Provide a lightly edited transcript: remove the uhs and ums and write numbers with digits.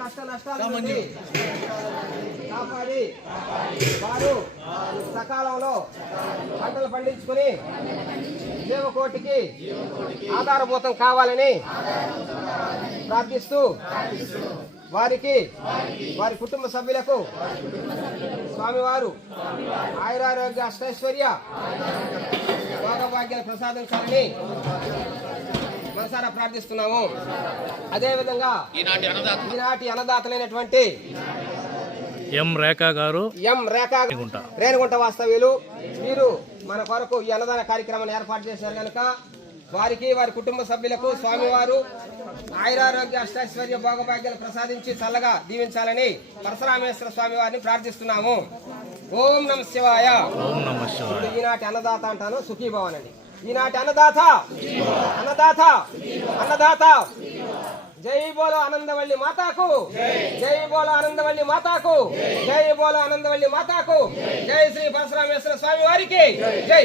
కష్ట నష్టాల నుండి కాపాడి వారు సకాలంలో పంటలు పండించుకుని జీవకోటికి ఆధారభూతం కావాలని ప్రార్థిస్తూ వారికి వారి కుటుంబ సభ్యులకు స్వామివారు ఆయురారోగ్య అష్టైశ్వర్య భోగభాగ్యాలు ప్రసాదించాలని మనసారా ప్రార్థిస్తున్నాము. అదేవిధంగా ఈనాటి అన్నదాతలైనటువంటి ఎం రేణుగుంట వాస్తవ్యులు వీరు మన కొరకు ఈ అన్నదాన కార్యక్రమాన్ని ఏర్పాటు చేశారు కనుక వారికి వారి కుటుంబ సభ్యులకు స్వామివారు ఆయురారోగ్య అష్టైశ్వర్య భోగభాగ్యాలు ప్రసాదించి చల్లగా దీవించాలని పరశురామేశ్వర స్వామి వారిని ప్రార్థిస్తున్నాము. ఓం నమ శివాయ. ఈనాటి అన్నదాత అంటాను, సుఖీభవనండి. ఈనాటి అన్నదాత అన్నదాత అన్నదాత జై బోలో ఆనందవల్లి మాతాకు, జై బోలో ఆనందవల్లి మాతాకు, జై బోలో ఆనందవల్లి మాతాకు, జై శ్రీ పరశురామేశ్వర స్వామి వారికి జై.